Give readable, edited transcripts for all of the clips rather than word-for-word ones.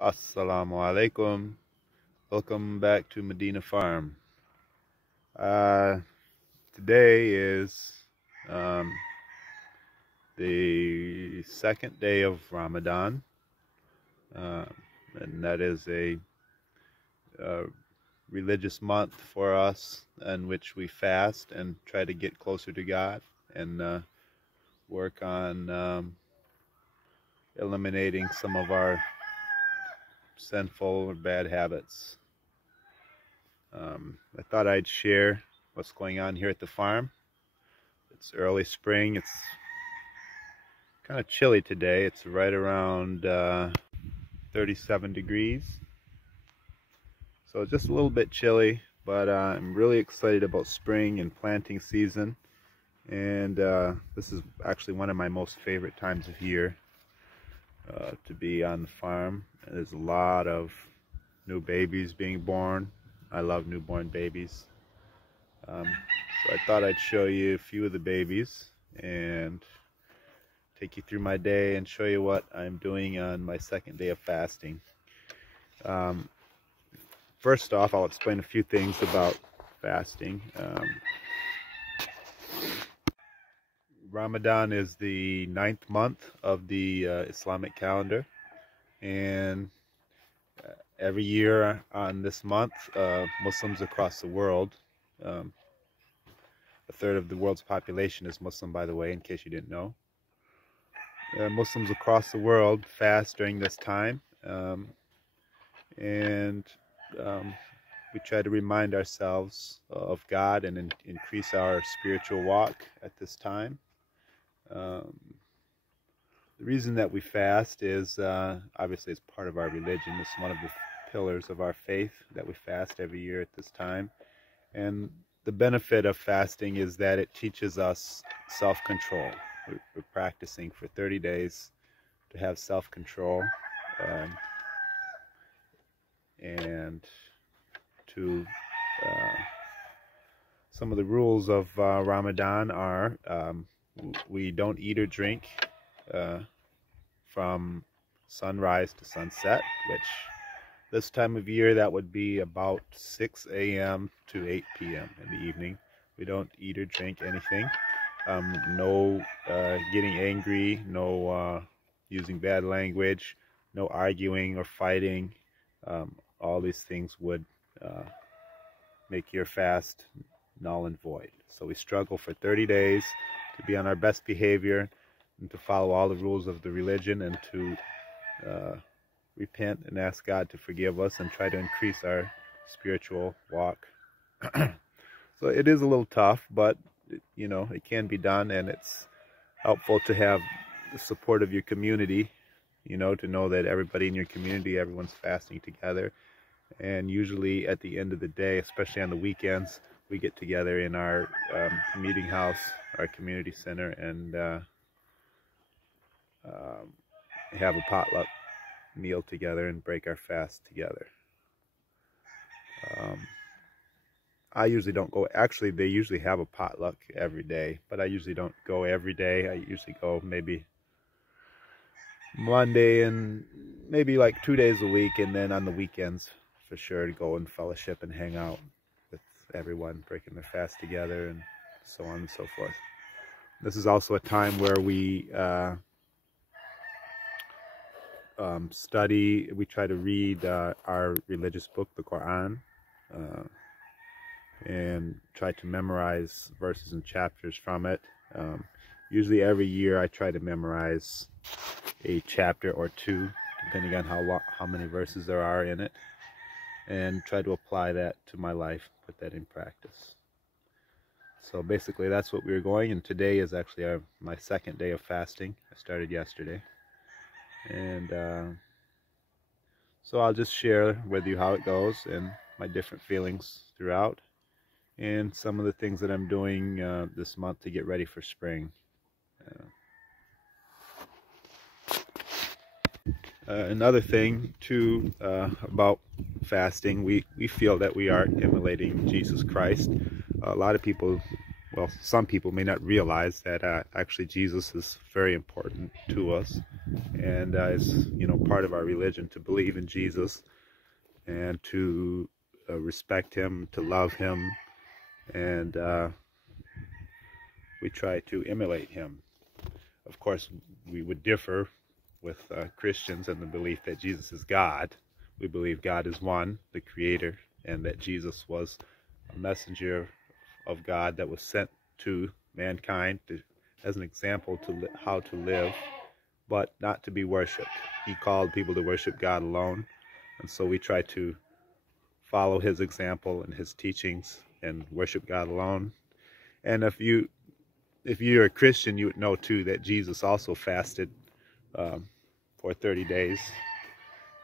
Assalamu alaikum. Welcome back to Medina Farm. Today is the second day of Ramadan, and that is a religious month for us in which we fast and try to get closer to God and work on eliminating some of our sinful or bad habits. I thought I'd share what's going on here at the farm. It's early spring. It's kind of chilly today. It's right around 37 degrees. So just a little bit chilly, but I'm really excited about spring and planting season. And this is actually one of my most favorite times of year to be on the farm. There's a lot of new babies being born. I love newborn babies. So I thought I'd show you a few of the babies and take you through my day and show you what I'm doing on my second day of fasting. First off, I'll explain a few things about fasting. Ramadan is the 9th month of the Islamic calendar, and every year on this month, Muslims across the world, a third of the world's population is Muslim, by the way, in case you didn't know. Muslims across the world fast during this time, and we try to remind ourselves of God and increase our spiritual walk at this time. The reason that we fast is obviously it's part of our religion. It's one of the pillars of our faith that we fast every year at this time. And the benefit of fasting is that it teaches us self-control. We're practicing for 30 days to have self-control, and to some of the rules of Ramadan are we don't eat or drink from sunrise to sunset, which this time of year that would be about 6 a.m. to 8 p.m. in the evening. We don't eat or drink anything. No getting angry, no using bad language, no arguing or fighting. All these things would make your fast null and void. So we struggle for 30 days to be on our best behavior and to follow all the rules of the religion and to repent and ask God to forgive us and try to increase our spiritual walk. So it is a little tough, but you know, it can be done, and it's helpful to have the support of your community, you know, to know that everybody in your community, everyone's fasting together. And usually at the end of the day, especially on the weekends, we get together in our meeting house, our community center, and have a potluck meal together and break our fast together. I usually don't go. Actually, they usually have a potluck every day, but I usually don't go every day. I usually go maybe Monday and maybe like 2 days a week, and then on the weekends for sure to go and fellowship and hang out with everyone, breaking their fast together and so on and so forth. This is also a time where we study. We try to read our religious book, the Quran, and try to memorize verses and chapters from it. Usually every year I try to memorize a chapter or two, depending on how many verses there are in it, and try to apply that to my life, put that in practice. So basically that's what we're going, and today is actually my second day of fasting. I started yesterday, and so I'll just share with you how it goes and my different feelings throughout, and some of the things that I'm doing this month to get ready for spring. Another thing too about fasting, we feel that we are emulating Jesus Christ. A lot of people well, some people may not realize that actually Jesus is very important to us, and is, you know, part of our religion to believe in Jesus and to respect him, to love him, and we try to emulate him. Of course, we would differ with Christians in the belief that Jesus is God. We believe God is one, the Creator, and that Jesus was a messenger of God that was sent to mankind as an example to how to live, but not to be worshipped. He called people to worship God alone, and so we try to follow his example and his teachings and worship God alone. And if you're a Christian, you would know too that Jesus also fasted for 30 days.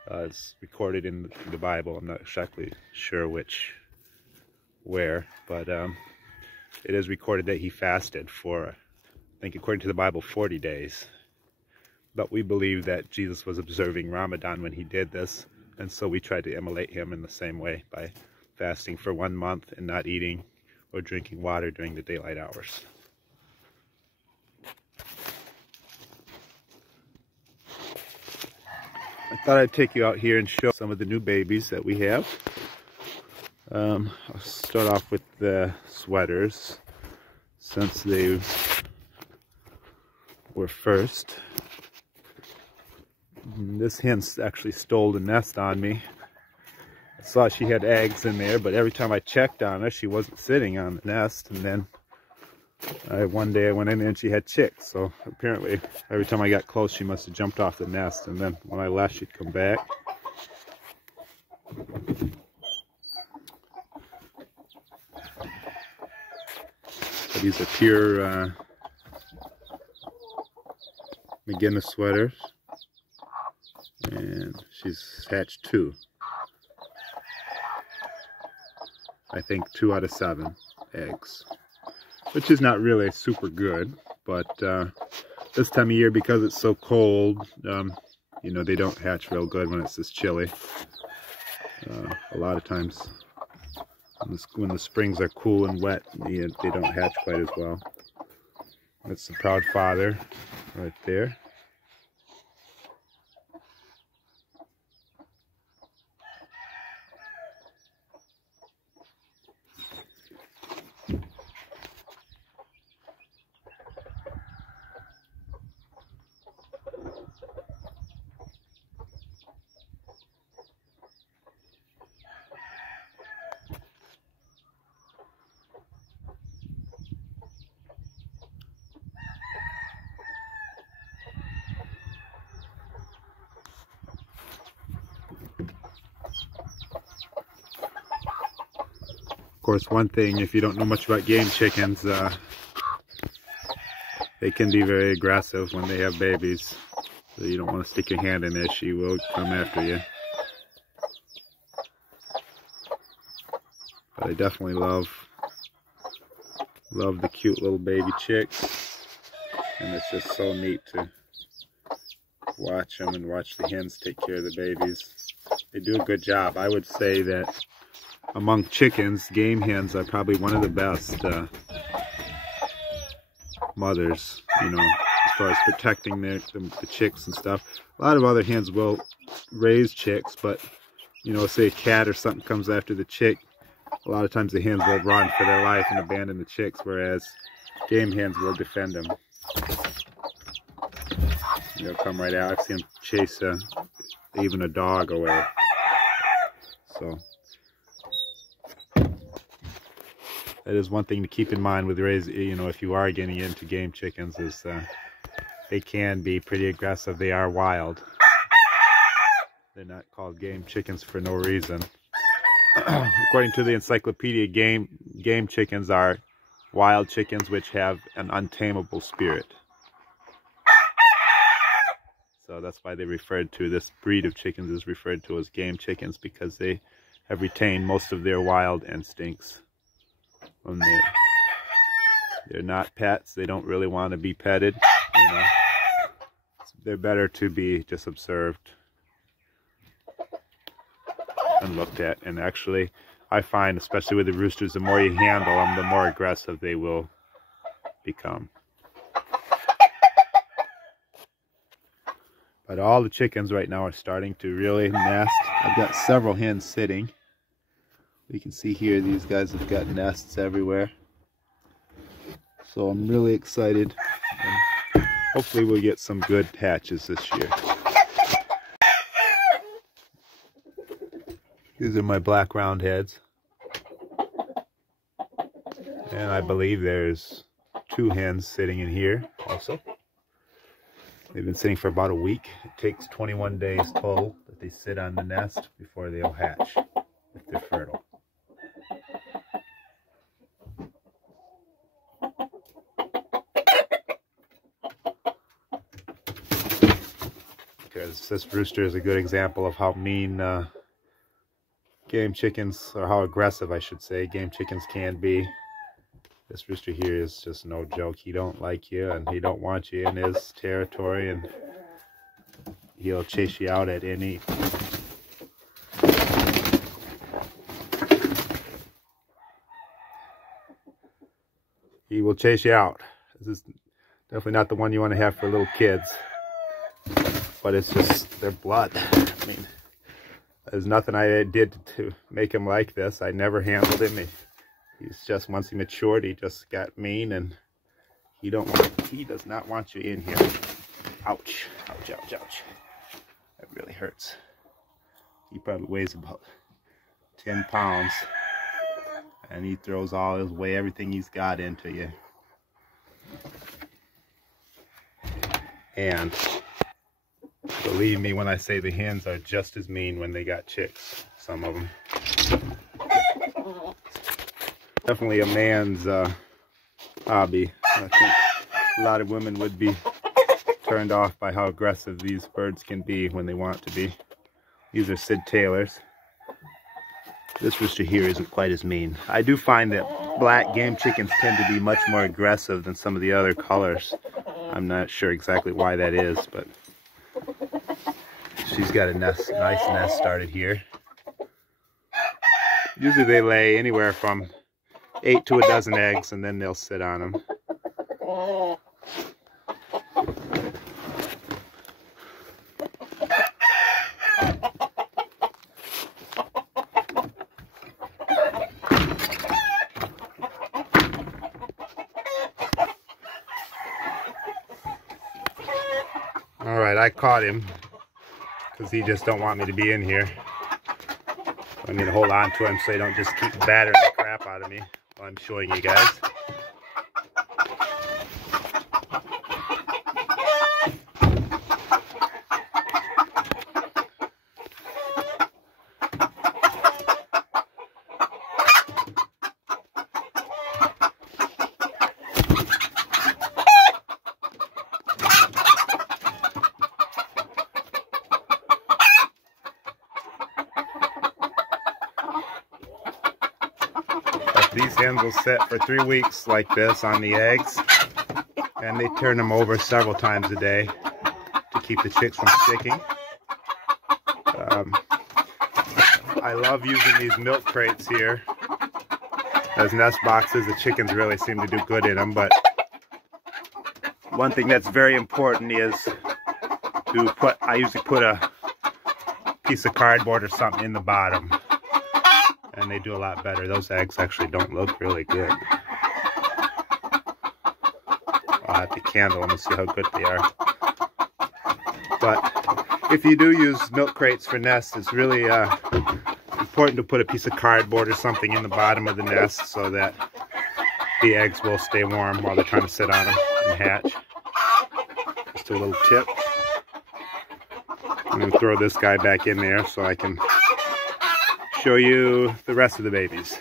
It's recorded in the Bible. I'm not exactly sure where, but it is recorded that he fasted for, I think according to the Bible, 40 days. But we believe that Jesus was observing Ramadan when he did this, and so we try to emulate him in the same way by fasting for 1 month and not eating or drinking water during the daylight hours. I thought I'd take you out here and show some of the new babies that we have. I'll start off with the sweaters, since they were first. This hen actually stole the nest on me. I saw she had eggs in there, but every time I checked on her, she wasn't sitting on the nest. And then one day I went in there and she had chicks. So apparently every time I got close, she must have jumped off the nest. And then when I left, she'd come back. So these are pure McGinnis sweaters. And she's hatched 2. I think 2 out of 7 eggs, which is not really super good, but this time of year, because it's so cold, you know, they don't hatch real good when it's this chilly. A lot of times when the springs are cool and wet, they don't hatch quite as well. That's the proud father right there. Of course, one thing, if you don't know much about game chickens, they can be very aggressive when they have babies. So you don't want to stick your hand in there, she will come after you. But I definitely love the cute little baby chicks. And it's just so neat to watch them and watch the hens take care of the babies. They do a good job. I would say that among chickens, game hens are probably one of the best mothers, you know, as far as protecting the chicks and stuff. A lot of other hens will raise chicks, but, you know, say a cat or something comes after the chick, a lot of times the hens will run for their life and abandon the chicks, whereas game hens will defend them. They'll come right out. I've seen them chase even a dog away. So that is one thing to keep in mind with raising, you know, if you are getting into game chickens, is they can be pretty aggressive. They are wild. They're not called game chickens for no reason. According to the encyclopedia, game chickens are wild chickens which have an untamable spirit. So that's why they referred to this breed of chickens is referred to as game chickens, because they have retained most of their wild instincts. When they're not pets, they don't really want to be petted, you know. They're better to be just observed and looked at. And actually, I find, especially with the roosters, the more you handle them, the more aggressive they will become. But all the chickens right now are starting to really nest. I've got several hens sitting. You can see here these guys have got nests everywhere. So I'm really excited. And hopefully we'll get some good hatches this year. These are my black roundheads. And I believe there's 2 hens sitting in here also. They've been sitting for about a week. It takes 21 days total that they sit on the nest before they'll hatch, if they're fertile. Because this rooster is a good example of how mean game chickens, or how aggressive I should say, game chickens can be. This rooster here is just no joke. He don't like you and he don't want you in his territory, and he'll chase you out at any. He will chase you out. This is definitely not the one you want to have for little kids. But it's just their blood. I mean, there's nothing I did to make him like this. I never handled him. He's just, once he matured, he just got mean, and he does not want you in here. Ouch, ouch, ouch, ouch. That really hurts. He probably weighs about 10 pounds, and he throws all his weight, everything he's got into you. And believe me when I say the hens are just as mean when they got chicks, some of them. Definitely a man's hobby. I think a lot of women would be turned off by how aggressive these birds can be when they want to be. These are Sid Taylors. This rooster here isn't quite as mean. I do find that black game chickens tend to be much more aggressive than some of the other colors. I'm not sure exactly why that is, but she's got a nice nest started here. Usually they lay anywhere from 8 to a dozen eggs, and then they'll sit on them. All right, I caught him because he just don't want me to be in here. I need to hold on to him so they don't just keep battering the crap out of me while I'm showing you guys. These hens will sit for 3 weeks like this on the eggs, and they turn them over several times a day to keep the chicks from sticking. I love using these milk crates here as nest boxes. The chickens really seem to do good in them, but one thing that's very important is to I usually put a piece of cardboard or something in the bottom, and they do a lot better. Those eggs actually don't look really good. I'll have to candle them and see how good they are. But if you do use milk crates for nests, it's really important to put a piece of cardboard or something in the bottom of the nest so that the eggs will stay warm while they're trying to sit on them and hatch. Just a little tip. I'm going to throw this guy back in there so I can show you the rest of the babies.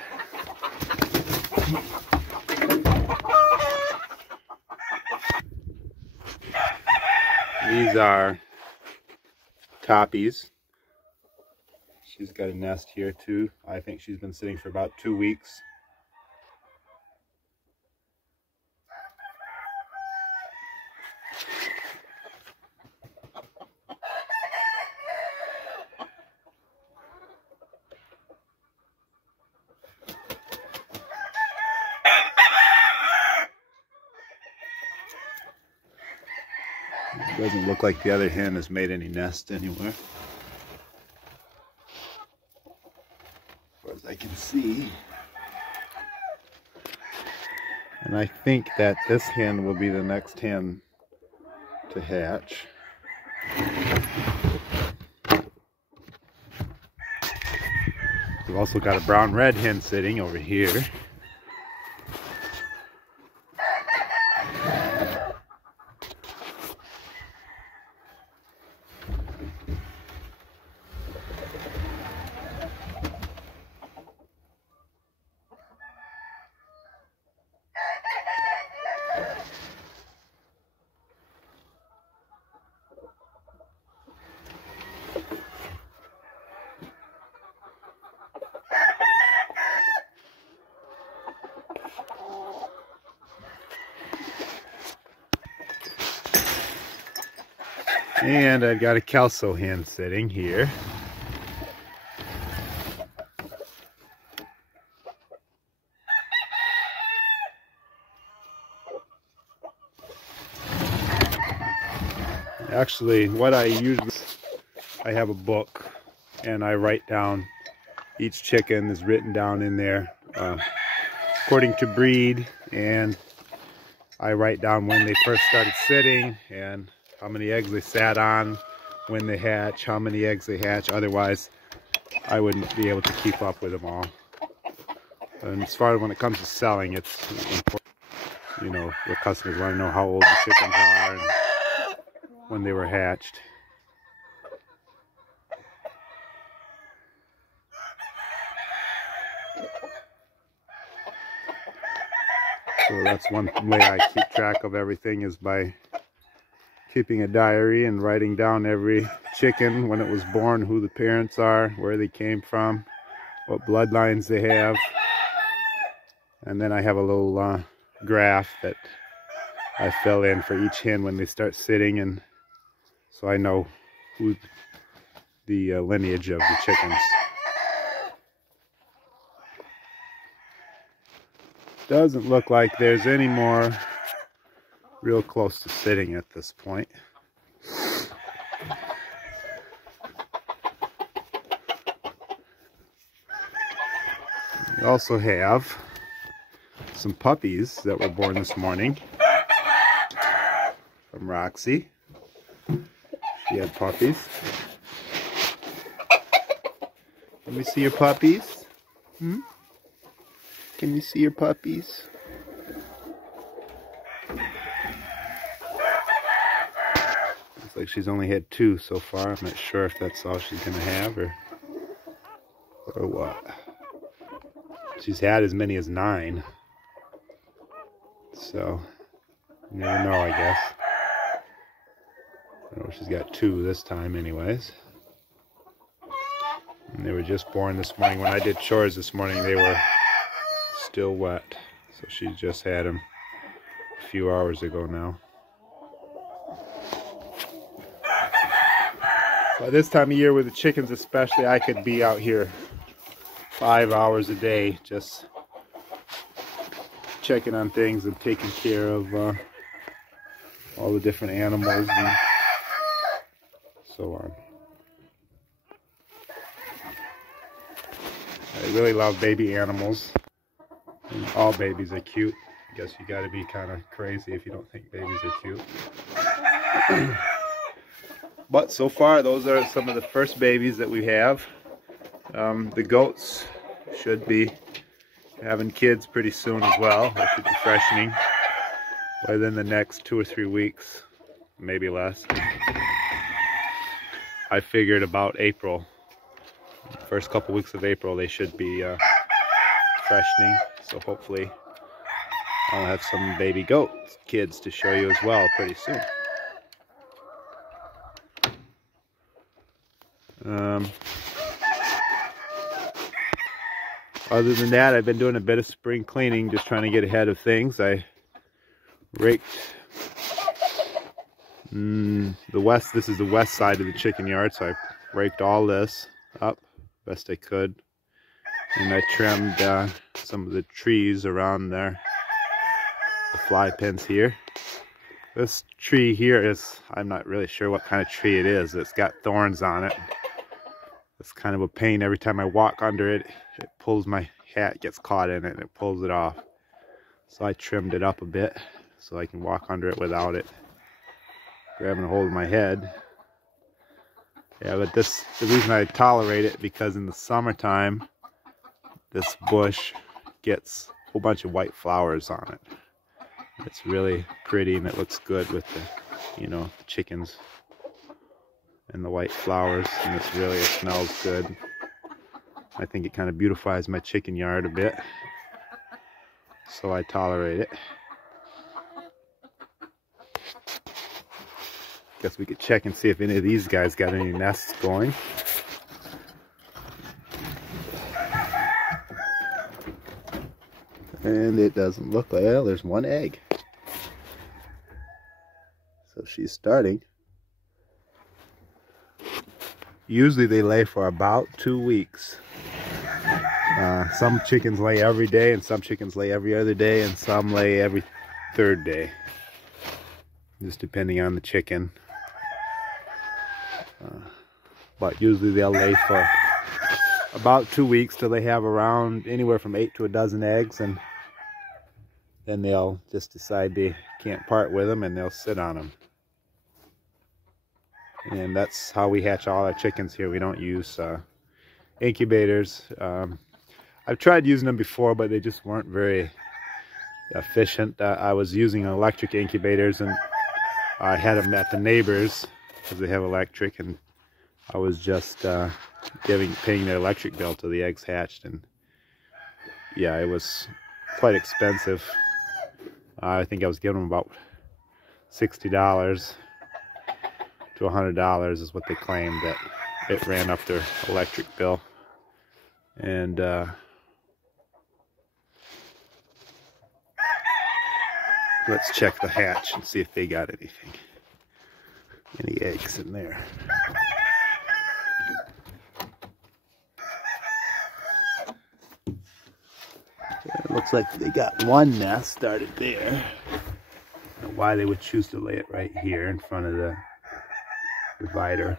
These are Toppies. She's got a nest here too. I think she's been sitting for about 2 weeks. Doesn't look like the other hen has made any nest anywhere, as far as I can see. And I think that this hen will be the next hen to hatch. We've also got a brown-red hen sitting over here. And I've got a Kelso hen sitting here. Actually, what I usually, I have a book and I write down, each chicken is written down in there according to breed, and I write down when they first started sitting and how many eggs they sat on, when they hatch, how many eggs they hatch. Otherwise, I wouldn't be able to keep up with them all. And as far as when it comes to selling, it's important. You know, the customers want to know how old the chickens are and when they were hatched. So that's one way I keep track of everything, is by keeping a diary and writing down every chicken, when it was born, who the parents are, where they came from, what bloodlines they have. And then I have a little graph that I fill in for each hen when they start sitting, and so I know who the lineage of the chickens. Doesn't look like there's any more real close to sitting at this point. We also have some puppies that were born this morning from Roxy. She had puppies. Can we see your puppies? Hmm? Can you see your puppies? Looks like she's only had 2 so far. I'm not sure if that's all she's gonna have or what. She's had as many as 9. So, you never know, I guess. I know she's got 2 this time anyways. And they were just born this morning. When I did chores this morning, they were still wet. So she just had them a few hours ago now. By this time of year with the chickens especially, I could be out here 5 hours a day just checking on things and taking care of all the different animals and so on. I really love baby animals. And all babies are cute. I guess you gotta be kind of crazy if you don't think babies are cute. But so far, those are some of the first babies that we have. The goats should be having kids pretty soon as well. They should be freshening within the next 2 or 3 weeks, maybe less. I figured about April. First couple weeks of April, they should be freshening. So hopefully I'll have some baby goat kids to show you as well pretty soon. Other than that, I've been doing a bit of spring cleaning, just trying to get ahead of things. I raked this is the west side of the chicken yard, so I raked all this up best I could. And I trimmed some of the trees around there, the fly pens here. This tree here is, I'm not really sure what kind of tree it is. It's got thorns on it. It's kind of a pain. Every time I walk under it, it pulls, my hat gets caught in it and it pulls it off. So I trimmed it up a bit so I can walk under it without it grabbing a hold of my head. Yeah, but the reason I tolerate it, because in the summertime, this bush gets a whole bunch of white flowers on it. It's really pretty and it looks good with the, you know, the chickens and the white flowers, and it smells good. I think it kind of beautifies my chicken yard a bit, so I tolerate it. Guess we could check and see if any of these guys got any nests going. And it doesn't look like, well, there's one egg. So she's starting. Usually they lay for about 2 weeks. Some chickens lay every day, and some chickens lay every other day, and some lay every third day. Just depending on the chicken. But usually they'll lay for about 2 weeks till they have around anywhere from 8 to a dozen eggs, and then they'll just decide they can't part with them and they'll sit on them. And that's how we hatch all our chickens here. We don't use incubators. I've tried using them before, but they just weren't very efficient. I was using electric incubators, and I had them at the neighbors because they have electric, and I was just paying their electric bill till the eggs hatched, and yeah, it was quite expensive. I think I was giving them about $60 to $100 is what they claimed that it ran up their electric bill. And let's check the hatch and see if they got anything. Any eggs in there. It looks like they got one nest started there. I don't know why they would choose to lay it right here in front of the divider.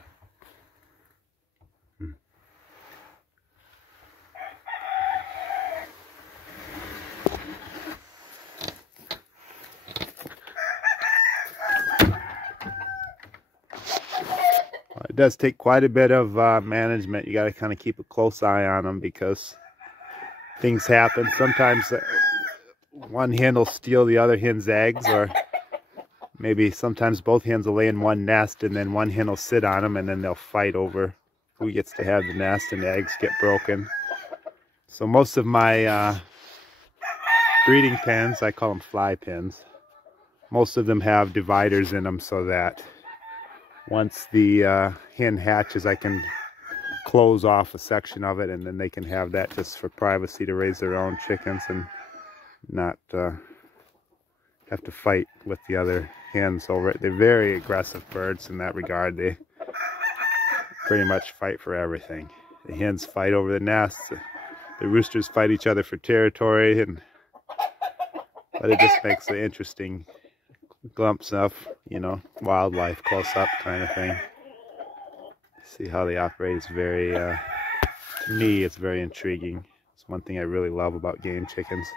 It does take quite a bit of management. You got to kind of keep a close eye on them because things happen. Sometimes one hen will steal the other hen's eggs, or maybe sometimes both hens will lay in one nest and then one hen will sit on them, and then they'll fight over who gets to have the nest, and the eggs get broken. So most of my breeding pens, I call them fly pens, most of them have dividers in them so that once the hen hatches, I can close off a section of it, and then they can have that just for privacy to raise their own chickens and not have to fight with the other hens over it. They're very aggressive birds in that regard. They pretty much fight for everything. The hens fight over the nests. The roosters fight each other for territory, but it just makes an interesting glimpse of, you know, wildlife close up kind of thing. See how they operate is very, to me, it's very intriguing. It's one thing I really love about game chickens.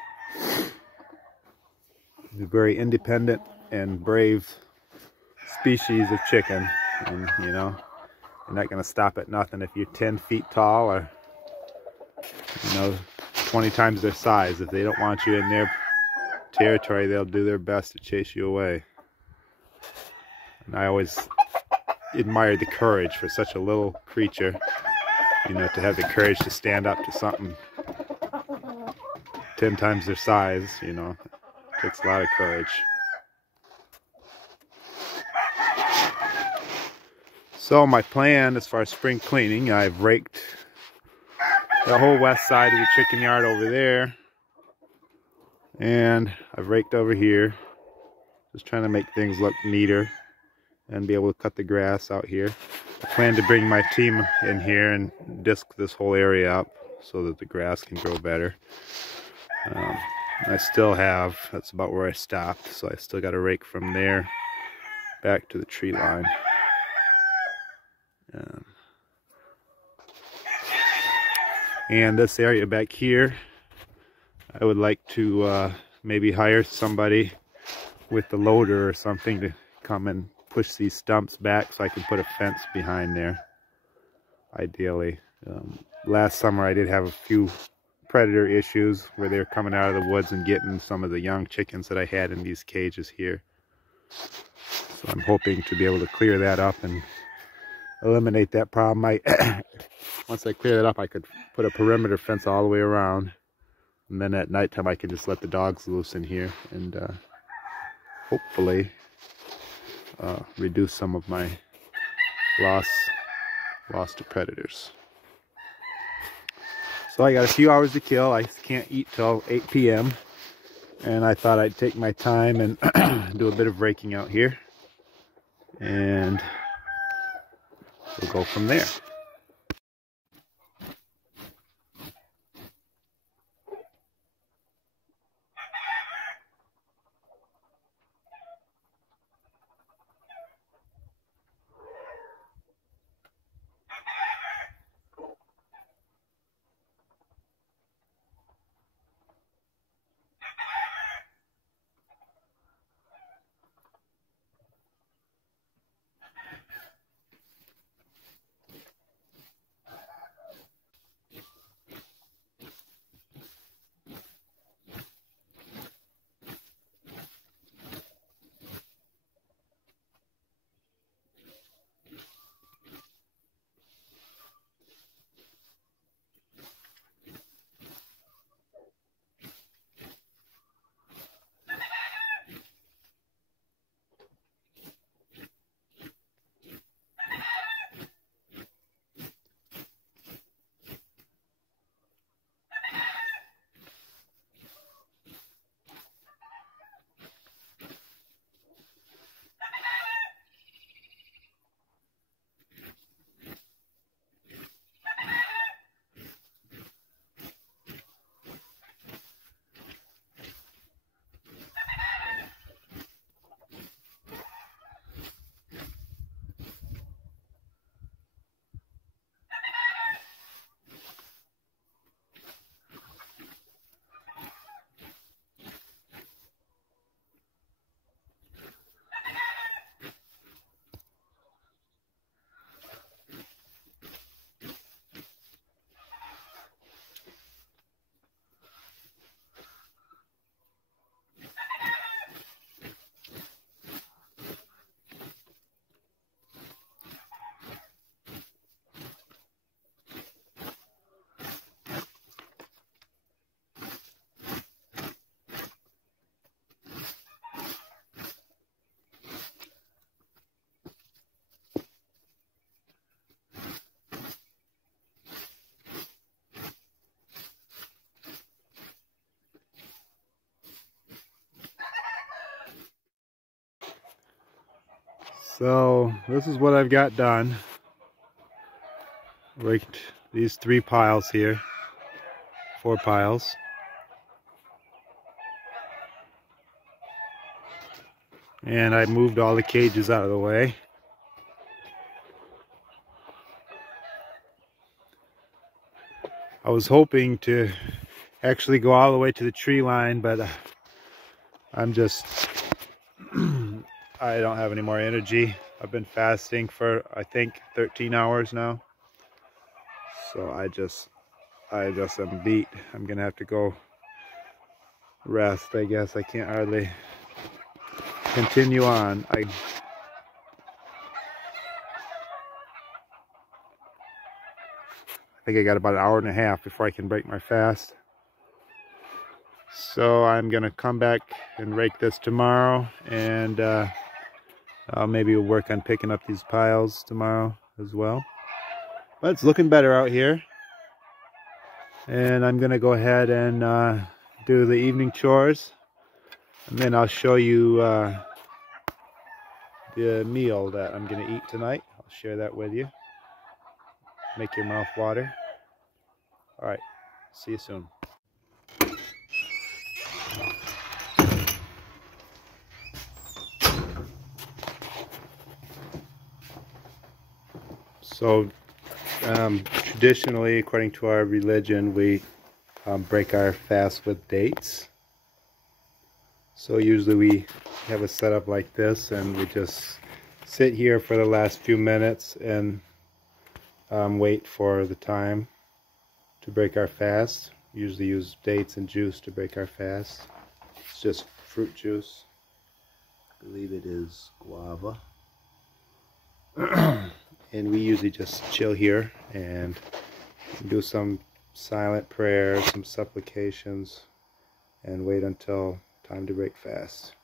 They're very independent and brave species of chicken, and you know, you're not going to stop at nothing if you're 10 feet tall or, you know, 20 times their size. If they don't want you in their territory, they'll do their best to chase you away. And I always admired the courage for such a little creature, you know, to have the courage to stand up to something 10 times their size. You know, it takes a lot of courage. So my plan as far as spring cleaning, I've raked the whole west side of the chicken yard over there, and I've raked over here, just trying to make things look neater and be able to cut the grass out here. I plan to bring my team in here and disc this whole area up so that the grass can grow better. I still have, that's about where I stopped, so I still got to rake from there back to the tree line. And this area back here, I would like to maybe hire somebody with the loader or something to come and push these stumps back so I can put a fence behind there, ideally. Last summer I did have a few predator issues where they were coming out of the woods and getting some of the young chickens that I had in these cages here. So I'm hoping to be able to clear that up and eliminate that problem. Once I clear that up, I could put a perimeter fence all the way around, and then at nighttime I could just let the dogs loose in here and hopefully reduce some of my loss to predators. So I got a few hours to kill. I can't eat till 8 p.m. and I thought I'd take my time and do a bit of raking out here, and we'll go from there. So this is what I've got done. Raked these 3 piles here, 4 piles. And I moved all the cages out of the way. I was hoping to actually go all the way to the tree line, but I'm just I don't have any more energy. I've been fasting for I think 13 hours now. So I just am beat. I'm gonna have to go rest, I guess. I can't hardly continue on. I think I got about an hour and a half before I can break my fast. So I'm gonna come back and rake this tomorrow, and maybe we'll work on picking up these piles tomorrow as well. But it's looking better out here. And I'm gonna go ahead and do the evening chores, and then I'll show you the meal that I'm gonna eat tonight. I'll share that with you. Make your mouth water. All right, see you soon. So traditionally, according to our religion, we break our fast with dates. So usually we have a setup like this, and we just sit here for the last few minutes and wait for the time to break our fast. We usually use dates and juice to break our fast. It's just fruit juice. I believe it is guava. And we usually just chill here and do some silent prayers, some supplications, and wait until time to break fast.